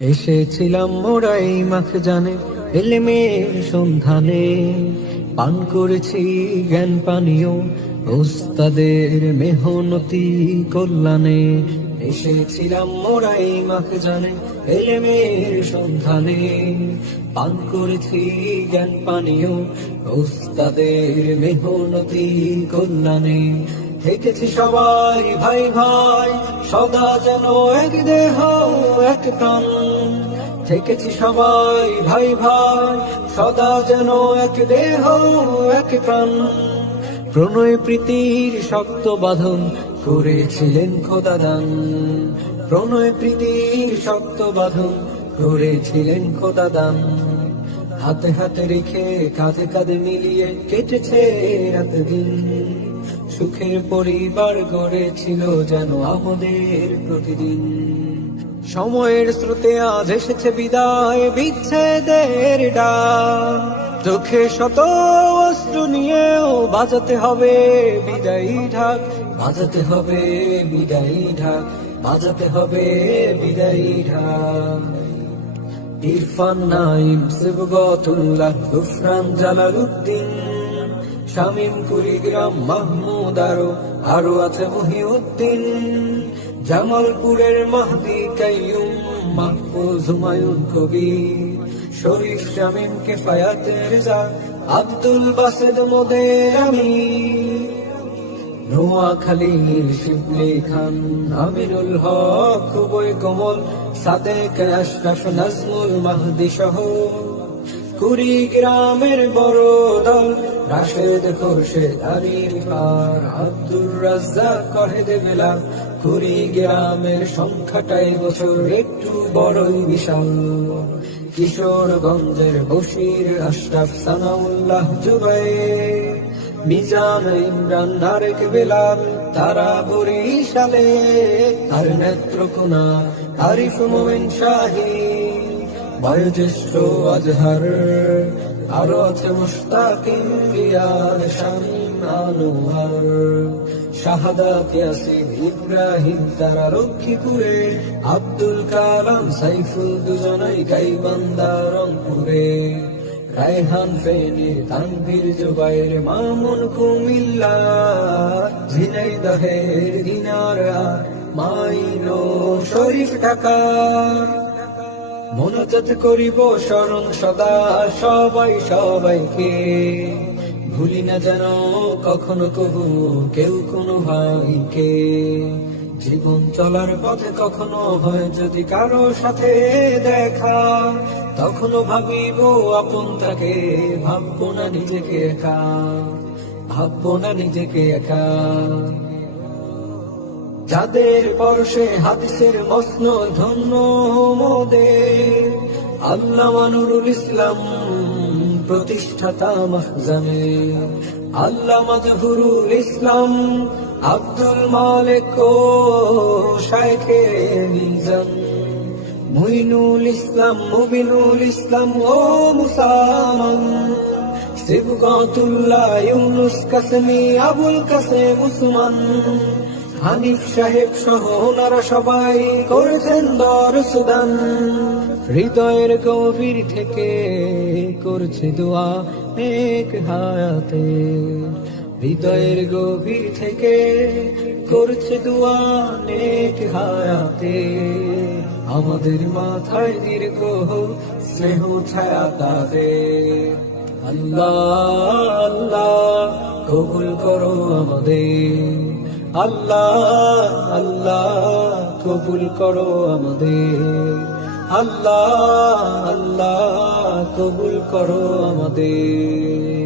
এসেছিলাম মোরাই মাখ জানে এলেমের সন্ধানে, পান করেছি জ্ঞান পানীয় ওস্তাদের মেহনতি কল্যাণে। এসেছিলাম মোরাই মাখ জানে এলেমের সন্ধানে, পান করেছি জ্ঞান পানীয় ওস্তাদের মেহনতি কল্যাণে। থেকেছি সবাই ভাই ভাই সদা যেন এক দেহ এক প্রাণ, থেকেছি সবাই ভাই ভাই সদা যেন এক দেহ এক প্রাণ। প্রণয় প্রীতির শক্ত বাঁধন করেছিলেন খোদা দান, প্রণয় প্রীতির শক্ত বাঁধন করেছিলেন খোদা দান। হাতে হাতে রেখে কাঁধে কাঁধে মিলিয়ে কেটেছে রাত দিন, সুখের পরিবার গড়েছিল যেন আমাদের প্রতিদিন। সময়ের স্রোতে আজ এসেছে বিদায় বিচ্ছেদের ডাক, চোখে শত অশ্রু নিয়েও বাজাতে হবে বিদায়ী ঢাক, বাজাতে হবে বিদায়ী ঢাক, বাজাতে হবে বিদায়ী ঢাক। ইরফান নাইম সিবগতুল্লাহ গুফরান জালালউদ্দিন, শামীম কুড়িগ্রাম মাহমুদ আরো আছে মহিউদ্দিন, জামালপুরের মাহদি কাইয়ুম মাহফুজ হুমায়ুন কবির, শরীফ শামীম কিফায়াত রেজা আব্দুল বাসেদ মোদের আমির, নোয়াখালীর শিবলি খান আমিনুল হক খুবই কোমল, সাদেক আশরাফ নাজমুল মাহদি সহ কুড়িগ্রামের বড় দল, রাশেদ খোরশেদ আরিফ আর আব্দুর রাজ্জাক কহেদ বেলা। কুড়িগ্রামের সংখ্যাটাই বছর একটু বড়ই বিশাল, কিশোরগঞ্জের বশির আশরাফ সানাউল্লাহ জুবাইর, মিজান ইমরান নারেক বেলাল তারা বরিশালে, আর নেত্রকোনা আরিফ মোমেন শাহী, বয়োজ্যেষ্ঠ আজহার আরো আছে মুশতাকিম রিয়াদ শামীম আনোয়ার, শাহাদাত ইয়াসিন ইব্রাহিম তারা লক্ষ্মীপুরে, আব্দুল কালাম সাইফুল দুজনাই গাইবান্ধা রংপুরে, রায়হান ফেনী তানভীর জুবাইর মামুন কুমিল্লা, ঝিনাইদহের দিনার মাইনো শরীফ ঢাকা। মোনাজাত করিব স্মরণ সদা সবাই সবাইকে, ভুলি না যেন কখনো কবু কেউ কোনো ভাইকে। জীবন চলার পথে কখনো হয় যদি কারো সাথে দেখা, তখনও ভাবিব আপন তাকে, ভাববো না নিজেকে একা, ভাববো না নিজেকে একা। যাদের পরশে হাদিসের মসনদ ধন্য মোদের, আল্লামা নুরুল ইসলাম প্রতিষ্ঠাতা মাখজানে, আল্লামা জহুরুল ইসলাম আব্দুল মালিক ও শাইখে মিজান, মুইনুল ইসলাম মুবিনুল ইসলাম ও মুসামান, সিবগতুল্লাহ ইউনুস কাসেমি আবুল কাসেম উসমান, হানিফ সাহেব সহ ওনারা সবাই করেছেন দরসদান। হৃদয়ের গভীর থেকে করছে দোয়া এক হায়াতে, হৃদয়ের গভীর থেকে করছে দোয়া এক হায়াতে। আমাদের মাথায় দীর্ঘ স্নেহ ছায়া তাদের, আল্লাহ আল্লাহ কবুল করো আমাদের, আল্লাহ আল্লাহ কবুল করো আমাদের, আল্লাহ আল্লাহ কবুল করো আমাদের।